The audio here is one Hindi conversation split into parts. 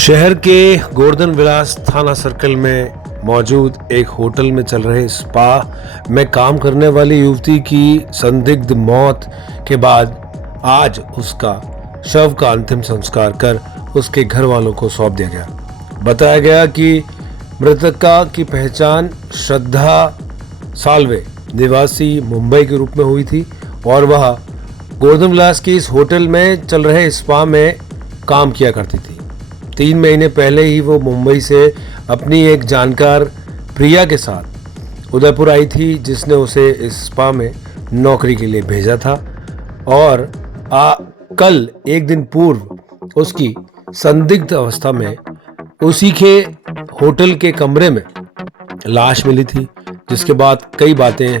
शहर के गोवर्धन विलास थाना सर्कल में मौजूद एक होटल में चल रहे स्पा में काम करने वाली युवती की संदिग्ध मौत के बाद आज उसका शव का अंतिम संस्कार कर उसके घर वालों को सौंप दिया गया। बताया गया कि मृतका की पहचान श्रद्धा साल्वे निवासी मुंबई के रूप में हुई थी और वह गोवर्धन विलास के इस होटल में चल रहे स्पा में काम किया करती थी। 3 महीने पहले ही वो मुंबई से अपनी एक जानकार प्रिया के साथ उदयपुर आई थी, जिसने उसे इस स्पा में नौकरी के लिए भेजा था और कल एक दिन पूर्व उसकी संदिग्ध अवस्था में उसी के होटल के कमरे में लाश मिली थी, जिसके बाद कई बातें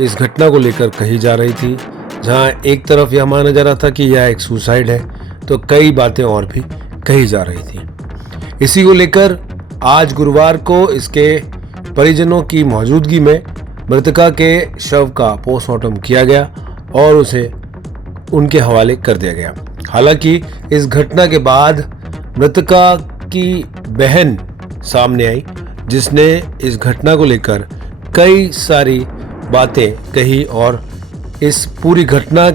इस घटना को लेकर कही जा रही थी। जहां एक तरफ यह माना जा रहा था कि यह एक सुसाइड है, तो कई बातें और भी कही जा रही थी। इसी को लेकर आज गुरुवार को इसके परिजनों की मौजूदगी में मृतका के शव का पोस्टमार्टम किया गया और उसे उनके हवाले कर दिया गया। हालांकि इस घटना के बाद मृतका की बहन सामने आई, जिसने इस घटना को लेकर कई सारी बातें कही और इस पूरी घटना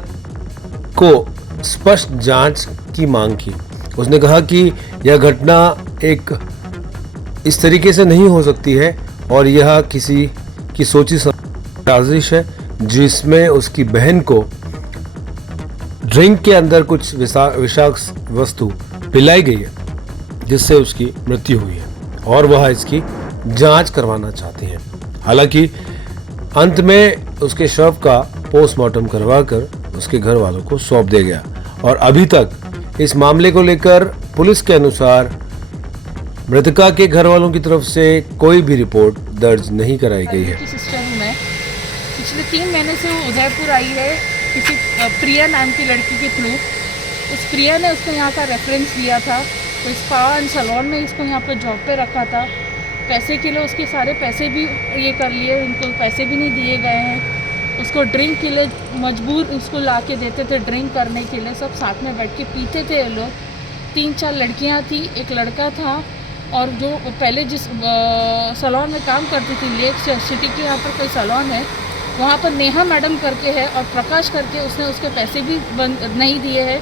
को स्पष्ट जांच की मांग की। उसने कहा कि यह घटना एक इस तरीके से नहीं हो सकती है और यह किसी की सोची साजिश है, जिसमें उसकी बहन को ड्रिंक के अंदर कुछ विषाक्त वस्तु पिलाई गई है, जिससे उसकी मृत्यु हुई है और वह इसकी जांच करवाना चाहते हैं। हालांकि अंत में उसके शव का पोस्टमार्टम करवाकर उसके घर वालों को सौंप दिया गया और अभी तक इस मामले को लेकर पुलिस के अनुसार मृतका के घर वालों की तरफ से कोई भी रिपोर्ट दर्ज नहीं कराई गई है। सिस्टर हूँ मैं, पिछले 3 महीने से वो उदयपुर आई है किसी प्रिया नाम की लड़की के थ्रू। उस प्रिया ने उसको यहाँ का रेफरेंस दिया था, तो स्पा एंड सैलून में इसको यहाँ पर जॉब पे रखा था। पैसे के लिए उसके सारे पैसे भी ये कर लिए, उनको पैसे भी नहीं दिए गए हैं। उसको ड्रिंक के लिए मजबूर उसको ला के देते थे, ड्रिंक करने के लिए सब साथ में बैठ के पीते थे ये लोग। 3-4 लड़कियां थी, एक लड़का था और जो पहले जिस सैलून में काम करती थी, लेक सिटी के यहाँ पर कोई सैलून है, वहाँ पर नेहा मैडम करके है और प्रकाश करके, उसने उसके पैसे भी नहीं दिए हैं।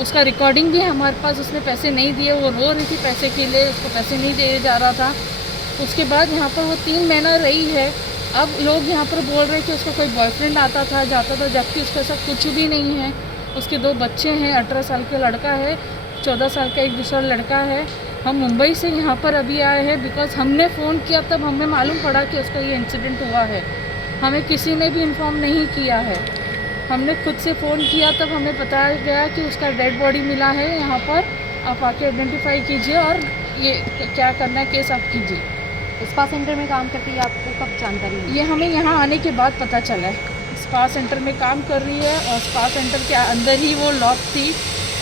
उसका रिकॉर्डिंग भी हमारे पास, उसने पैसे नहीं दिए, वो रो रही थी पैसे के लिए, उसको पैसे नहीं दिए जा रहा था। उसके बाद यहाँ पर वो 3 महीना रही है। अब लोग यहाँ पर बोल रहे हैं कि उसका कोई बॉयफ्रेंड आता था जाता था, जबकि उसके साथ कुछ भी नहीं है। उसके 2 बच्चे हैं, 18 साल का लड़का है, 14 साल का एक दूसरा लड़का है। हम मुंबई से यहाँ पर अभी आए हैं बिकॉज हमने फ़ोन किया, तब हमें मालूम पड़ा कि उसका ये इंसिडेंट हुआ है। हमें किसी ने भी इन्फॉर्म नहीं किया है। हमने खुद से फ़ोन किया, तब हमें बताया गया कि उसका डेड बॉडी मिला है यहाँ पर, आप आके आइडेंटिफाई कीजिए और ये क्या करना है केस आप कीजिए। स्पा सेंटर में काम करती है, आपको कब जानकारी मिली? ये हमें यहाँ आने के बाद पता चला है। स्पा सेंटर में काम कर रही है और स्पा सेंटर के अंदर ही वो लॉक थी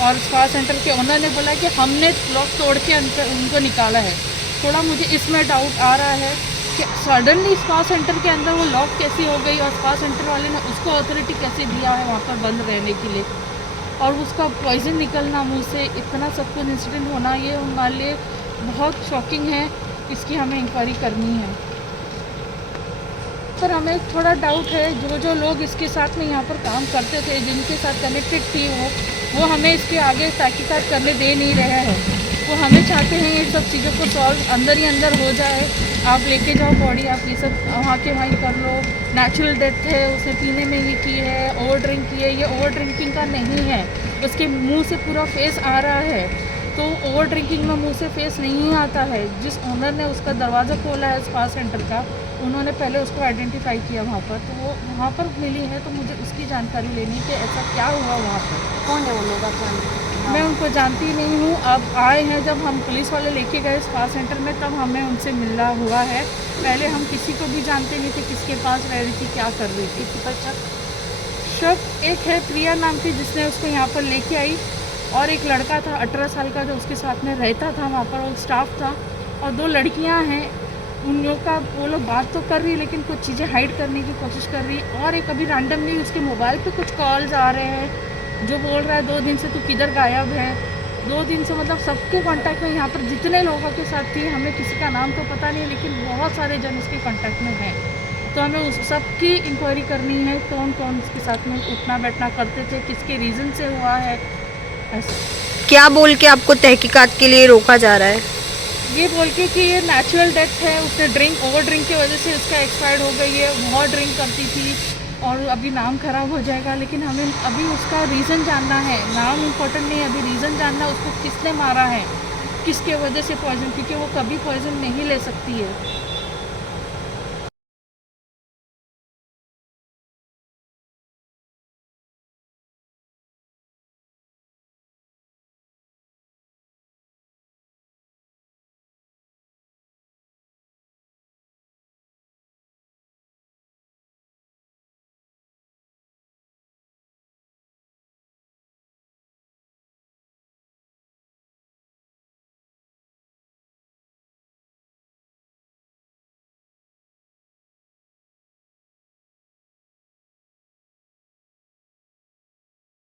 और स्पा सेंटर के ओनर ने बोला कि हमने लॉक तोड़ के उनको निकाला है। थोड़ा मुझे इसमें डाउट आ रहा है कि सडनली स्पा सेंटर के अंदर वो लॉक कैसी हो गई और स्पा सेंटर वाले ने उसको अथॉरिटी कैसे दिया है वहाँ पर बंद रहने के लिए, और उसका पॉइजन निकलना मुँह से, इतना सब कुछ इंसिडेंट होना, ये हमारे लिए बहुत शॉकिंग है। इसकी हमें इंक्वायरी करनी है। पर हमें थोड़ा डाउट है, जो लोग इसके साथ में यहाँ पर काम करते थे, जिनके साथ कनेक्टेड थी, वो हमें इसके आगे तहकीकात करने दे नहीं रहे हैं। वो हमें चाहते हैं ये सब चीज़ों को सॉल्व अंदर ही अंदर हो जाए। आप लेके जाओ बॉडी, आप ये सब वहाँ के वहीं कर लो। नेचुरल डेथ है, उसने पीने में ये की है, ओवर ड्रिंक की है। ये ओवर ड्रिंकिंग का नहीं है, उसके मुँह से पूरा फेस आ रहा है, तो ओवर ड्रिंकिंग में मुंह से फेस नहीं आता है। जिस ओनर ने उसका दरवाज़ा खोला है स्पा सेंटर का, उन्होंने पहले उसको आइडेंटिफाई किया वहाँ पर, तो वो वहाँ पर मिली है। तो मुझे उसकी जानकारी लेनी कि ऐसा क्या हुआ वहाँ पर। कौन है वो लोग, आप जानते हैं? मैं उनको जानती नहीं हूँ। अब आए हैं, जब हम पुलिस वाले लेके गए स्पा सेंटर में, तब हमें उनसे मिलना हुआ है। पहले हम किसी को भी जानते नहीं थे, किसके पास रह रही थी, क्या कर रही थी। किसी पर शक एक है प्रिया नाम की, जिसने उसको यहाँ पर लेके आई, और एक लड़का था 18 साल का जो उसके साथ में रहता था वहाँ पर, वो स्टाफ था, और 2 लड़कियाँ हैं। उन लोग का वो लोग बात तो कर रही है, लेकिन कुछ चीज़ें हाइड करने की कोशिश कर रही है। और एक अभी रैंडमली उसके मोबाइल पे कुछ कॉल्स आ रहे हैं, जो बोल रहा है 2 दिन से तू किधर गायब है, 2 दिन से मतलब सबके कांटेक्ट में, यहाँ पर जितने लोगों के साथ थी, हमें किसी का नाम तो पता नहीं, लेकिन बहुत सारे जन उसके कांटेक्ट में हैं। तो हमें उस सबकी इंक्वायरी करनी है, कौन कौन उसके साथ में उठना बैठना करते थे, किसके रीज़न से हुआ है, ऐसा। क्या बोल के आपको तहकीकात के लिए रोका जा रहा है? ये बोल के कि ये नेचुरल डेथ है, उसने ओवर ड्रिंक की वजह से उसका एक्सपायर्ड हो गई है, बहुत ड्रिंक करती थी और अभी नाम खराब हो जाएगा। लेकिन हमें अभी उसका रीज़न जानना है, नाम इम्पोर्टेंट नहीं है, अभी रीज़न जानना है, उसको किसने मारा है, किसके वजह से पॉइजन, क्योंकि वो कभी पॉइजन नहीं ले सकती है।